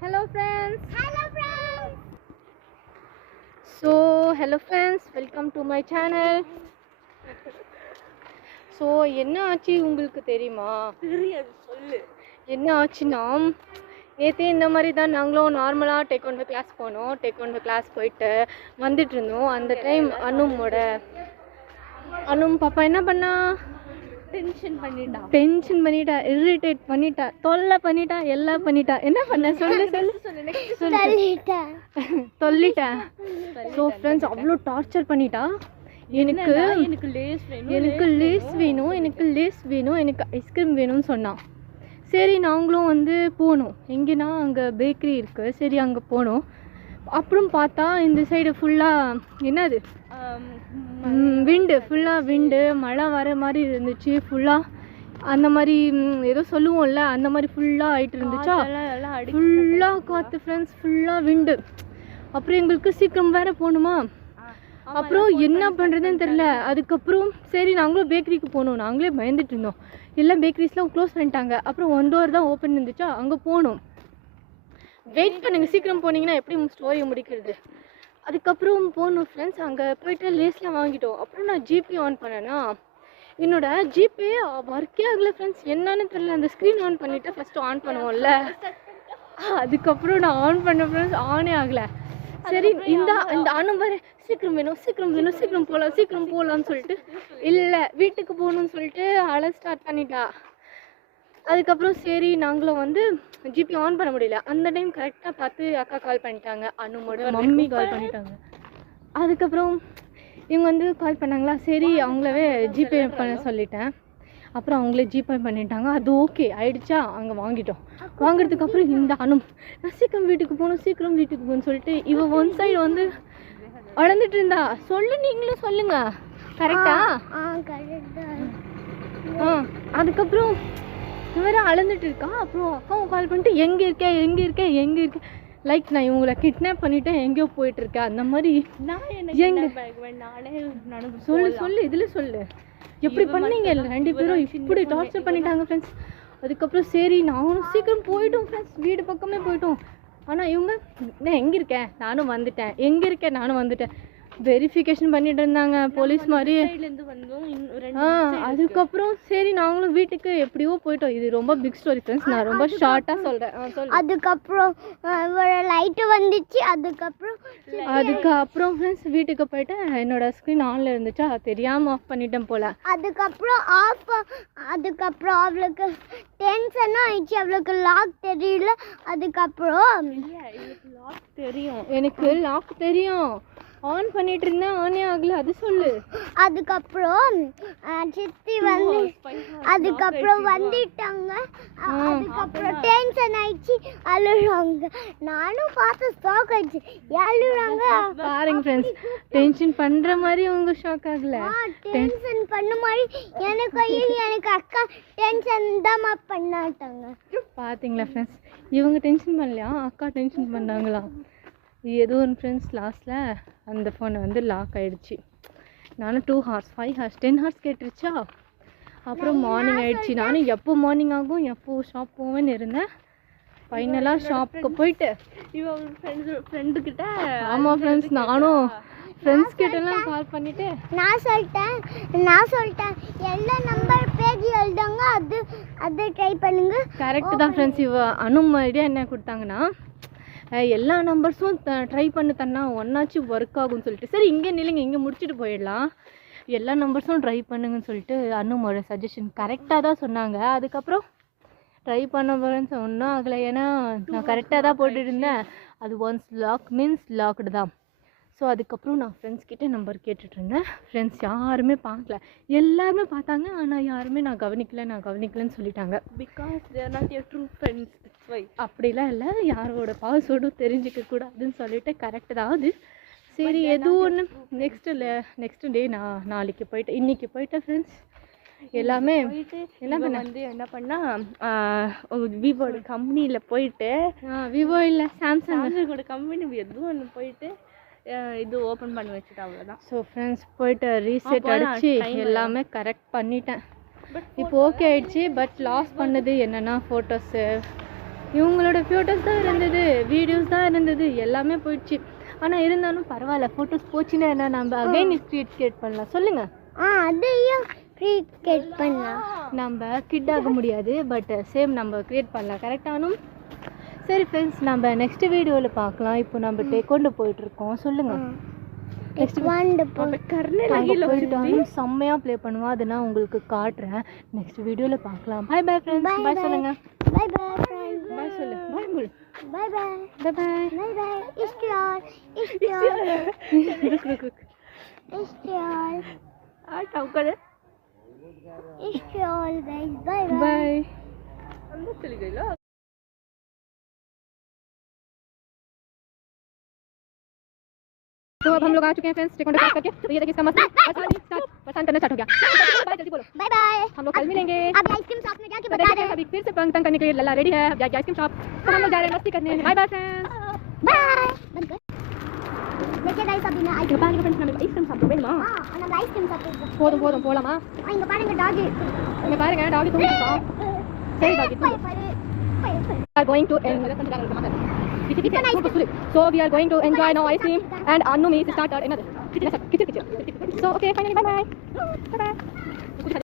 Hello friends. Hello friends. So hello friends, welcome to my channel. So என்ன ஆச்சு உங்களுக்கு தெரியுமா? தெரியாது சொல்லு. என்ன ஆச்சுன்னா நேற்று இந்த மாதிரி தான் நாங்களும் நார்மலாக டேக்வாண்டோ கிளாஸ் போனோம். டேக்வாண்டோ கிளாஸ் போயிட்டு வந்துட்டு இருந்தோம். அந்த டைம் அனும் பாப்பா என்ன பண்ணா? டென்ஷன் பண்ணிட்டா, இரிட்டேட் பண்ணிட்டா, தொல்லை பண்ணிட்டா, எல்லாம் பண்ணிட்டா. என்ன பண்ண சொல்லு சொல்லிட்டேன். ஸோ ஃப்ரெண்ட்ஸ் அவ்வளோ டார்ச்சர் பண்ணிட்டா. எனக்கு லேஸ் வேணும், எனக்கு ஐஸ்கிரீம் வேணும்னு சொன்னான். சரி நாங்களும் வந்து போனோம். எங்கேனா அங்கே பேக்கரி இருக்குது. சரி அங்கே போனோம். அப்புறம் பார்த்தா இந்த சைடு ஃபுல்லாக என்னது விண்டு மழை வர மாதிரி இருந்துச்சு. ஃபுல்லாக அந்த மாதிரி ஏதோ சொல்லுவோம்ல, அந்த மாதிரி ஃபுல்லாக ஆகிட்டு இருந்துச்சா. ஃபுல்லாக காற்று ஃப்ரெண்ட்ஸ், ஃபுல்லாக விண்டு. அப்புறம் எங்களுக்கு சீக்கிரம் வேறு போகணுமா. அப்புறம் என்ன பண்ணுறதுன்னு தெரில. அதுக்கப்புறம் சரி நாங்களும் பேக்கரிக்கு போனோம். நாங்களே பயந்துட்டு இருந்தோம். எல்லாம் பேக்கரிஸ்லாம் க்ளோஸ் பண்ணிட்டாங்க. அப்புறம் 1 door தான் ஓப்பன் இருந்துச்சா. அங்கே போனோம். வெயிட் பண்ணுங்கள், சீக்கிரம் போனீங்கன்னா எப்படி ஸ்டோரியை முடிக்கிறது. அதுக்கப்புறம் போகணும் ஃப்ரெண்ட்ஸ். அங்கே போய்ட்டு லேஸ்லாம் வாங்கிட்டோம். அப்புறம் நான் ஜிபே ஆன் பண்ணேன்னா என்னோட ஜிபே ஒர்க்கே ஆகலை ஃப்ரெண்ட்ஸ். என்னன்னு தெரியல. அந்த ஸ்க்ரீன் ஆன் பண்ணிவிட்டு ஃபஸ்ட்டு ஆன் பண்ணுவோம்ல, அதுக்கப்புறம் நான் ஆன் பண்ண ஃப்ரெண்ட்ஸ் ஆனே ஆகலை. சரி இந்த அனும் வர சீக்கிரம் போகலான்னு சொல்லிட்டு இல்லை வீட்டுக்கு போகணுன்னு சொல்லிட்டு அழ ஸ்டார்ட் பண்ணிட்டா. அதுக்கப்புறம் சரி நாங்களும் வந்து ஜிபே ஆன் பண்ண முடியல. அந்த டைம் கரெக்டாக பார்த்து அக்கா கால் பண்ணிட்டாங்க, அனுமோட மம்மி கால் பண்ணிட்டாங்க. அதுக்கப்புறம் இவங்க வந்து கால் பண்ணாங்களா. சரி அவங்களவே ஜிபே பண்ண சொல்லிட்டேன். அப்புறம் அவங்களே ஜிபே பண்ணிட்டாங்க. அது ஓகே ஆயிடுச்சா. அங்கே வாங்கிட்டோம். வாங்குறதுக்கப்புறம் இந்த நான் சீக்கிரம் வீட்டுக்கு போகணும்னு சொல்லிட்டு இவ ஒன் சைடு வந்து வளர்ந்துட்டு இருந்தா. நீங்களும் சொல்லுங்க கரெக்டா? அதுக்கப்புறம் இவரை அளந்துட்டு இருக்கா. அப்புறம் அக்காவும் கால் பண்ணிட்டு எங்கே இருக்க லைக் நான் இவங்களை கிட்னாப் பண்ணிட்டேன், எங்கேயோ போயிட்டு இருக்கேன் அந்த மாதிரி. சொல்லு இதில் சொல்லு எப்படி பண்ணீங்க 2 பேரும் இப்படி டார்ச்சர் பண்ணிட்டாங்க ஃப்ரெண்ட்ஸ். அதுக்கப்புறம் சரி நானும் சீக்கிரம் போயிட்டோம் ஃப்ரெண்ட்ஸ், வீடு பக்கமே போயிட்டோம். ஆனால் இவங்க நான் எங்கே இருக்கேன் நானும் வந்துட்டேன் வெரிஃபிகேஷன் பண்ணிட்டு இருந்தாங்க போலீஸ் மாதிரி. அதுக்கப்புறம் சரி நாங்களும் வீட்டுக்கு எப்படியோ போயிட்டோம். இது ரொம்ப பிக் ஸ்டோரி ஃப்ரெண்ட்ஸ், நான் ரொம்ப ஷார்ட்டாக சொல்கிறேன். அதுக்கப்புறம் லைட்டு வந்துச்சு. அதுக்கப்புறம் ஃப்ரெண்ட்ஸ் வீட்டுக்கு போயிட்டு என்னோட ஸ்க்ரீன் ஆனில் இருந்துச்சா, தெரியாமல் ஆஃப் பண்ணிட்டேன் போல். அதுக்கப்புறம் அவளுக்கு டென்ஷனாக ஆயிடுச்சு. அவளுக்கு லாக் தெரியல. அதுக்கப்புறம் எனக்கு லாக் தெரியும், ஆன் பண்ணிட்டு இருந்தேன், ஆனே ஆகல. அது சொல்லு. அதுக்கப்புறம் சித்தி வந்து அதுக்கப்புறம் வந்துட்டாங்க. அதுக்கப்புறம் டென்ஷன் ஆயிடுச்சு, அழுறாங்க. நானும் பார்த்து ஷாக் ஆயிடுச்சு, அழுறாங்க. பாருங்க ஃப்ரெண்ட்ஸ், டென்ஷன் பண்ற மாதிரி உங்க ஷாக் ஆகல. டென்ஷன் பண்ண மாதிரி எனக்கு அக்கா டென்ஷன் தான் பண்ணாட்டாங்க. பாத்தீங்களா ஃப்ரெண்ட்ஸ், இவங்க டென்ஷன் பண்ணலையா, அக்கா டென்ஷன் பண்ணாங்களா. ஏதோ ஒன்று ஃப்ரெண்ட்ஸ் லாஸ்ட்டில் அந்த ஃபோனை வந்து லாக் ஆகிடுச்சு. நானும் 2 hours 5 hours 10 hours கேட்டுருச்சா. அப்புறம் மார்னிங் ஆகிடுச்சு. நானும் எப்போ மார்னிங் ஆகும் எப்போ ஷாப் போவேன்னு இருந்தேன். ஃபைனலாக ஷாப்புக்கு போயிட்டு ஃப்ரெண்டுக்கிட்ட ஆமாம் ஃப்ரெண்ட்ஸ், நானும் ஃப்ரெண்ட்ஸ் கிட்டலாம் கால் பண்ணிவிட்டு நான் சொல்லிட்டேன் எல்லா நம்பர் பேஜ் எழுதாங்க, அது ட்ரை பண்ணுங்க. கரெக்டு தான் ஃப்ரெண்ட்ஸ். அனும் ஐடியா என்ன கொடுத்தாங்கன்னா, எல்லா நம்பர்ஸும் ட்ரை பண்ணி தன்னா ஒன்றாச்சும் ஒர்க் ஆகும்னு சொல்லிட்டு, சரி இங்கே நில்லுங்க, இங்கே முடிச்சுட்டு போயிடலாம், எல்லா நம்பர்ஸும் ட்ரை பண்ணுங்கன்னு சொல்லிட்டு அனுமோட சஜஷன் கரெக்டாக தான் சொன்னாங்க. அதுக்கப்புறம் ட்ரை பண்ண போகிறேன்னு ஒன்றும் ஆகலை. ஏன்னா நான் கரெக்டாக தான் போட்டுட்டு இருந்தேன். அது ஒன்ஸ் லாக் மீன்ஸ் லாக்டு தான். ஸோ அதுக்கப்புறம் நான் ஃப்ரெண்ட்ஸ் கிட்டே நம்பர் கேட்டுட்ருந்தேன். ஃப்ரெண்ட்ஸ் யாருமே பார்க்கல, எல்லாருமே பார்த்தாங்க. ஆனால் யாருமே நான் கவனிக்கலன்னு சொல்லிட்டாங்க. Because they are not your true friends. அப்படிலாம் இல்லை, யாரோட பாஸ்வேர்டும் தெரிஞ்சிக்க கூடாதுன்னு சொல்லிட்டு கரெக்டு தான் அது. சரி எதுவும் ஒன்று நெக்ஸ்ட் டே நான் இன்னைக்கு போயிட்டேன் ஃப்ரெண்ட்ஸ். எல்லாமே என்ன பண்ணால் விவோட கம்பெனியில் போயிட்டு, விவோ இல்லை சாம்சங்கோட கம்பெனி எதுவும் ஒன்று போயிட்டு இது ஓப்பன் பண்ணி வச்சுட்டு அவ்வளோதான். ஸோ ஃப்ரெண்ட்ஸ் போயிட்டு ரீசெட் அடித்து எல்லாமே கரெக்ட் பண்ணிட்டேன். இப்போ ஓகே ஆயிடுச்சு. பட் லாஸ் பண்ணது என்னென்னா ஃபோட்டோஸு, இவங்களோட ஃபோட்டோஸ் தான் இருந்தது. வீடியோஸ் தான் இருந்தது, எல்லாமே போயிடுச்சு. ஆனால் இருந்தாலும் பரவாயில்ல, ஃபோட்டோஸ் போச்சுன்னா என்ன, நம்ம அகைன் கிரியேட் பண்ணலாம். சொல்லுங்கள். அதையும் கிரியேட் பண்ணலாம். நம்ம கிட் ஆக முடியாது, பட் சேம் நம்ம கிரியேட் பண்ணலாம். கரெக்டானும். சரி ஃப்ரெண்ட்ஸ், நம்ம நெக்ஸ்ட் வீடியோவில் பார்க்கலாம். இப்போ நம்ம டேக்கொண்டு போயிட்டுருக்கோம். சொல்லுங்கள். நெக்ஸ்ட் போயிட்டாலும் செம்மையாக ப்ளே பண்ணுவோம், அதை நான் உங்களுக்கு காட்டுறேன். நெக்ஸ்ட் வீடியோவில் பார்க்கலாம். By by friends. பாய் சொல்லுங்கள். By by friends. பாய் சொல்லு. பாய் முல். Bye bye. Bye bye. Bye bye. இஷ்டியார். ஆட்டா உட்காரு. இஷ்டியார் गाइस. Bye bye. बाय. अंदर चली गई ला. तो अब हम लोग आ चुके हैं फ्रेंड्स, टेक्वांडो क्लास करके. तो ये देखिए इसका मस्त परेशान करना स्टार्ट हो गया. बाय, जल्दी बोलो. Bye bye. हम लोग कल मिलेंगे. आप आइसक्रीम शॉप में जाके बता दें. अभी फिर से तंग करने के लिए लल्ला रेडी है. अब जाके आइसक्रीम शॉप. तो हम लोग जा रहे हैं मस्ती करने. Bye bye friends. बाय. बंद कर. देखिए गाइस, अभी मैं இங்க பாருங்க फ्रेंड्स, நம்ம ஐஸ்கிரீம் சாப்பிட வேணுமா? நம்ம ஐஸ்கிரீம் சாப்பிடுறோம். போதும் போலாமா? இங்க பாருங்க டாகி. இங்க பாருங்க டாகி தூங்கிட்டான். சரி டாகி தூங்கு. We are going to so we are going to enjoy now ice cream and Anu means started another. So okay, finally bye bye.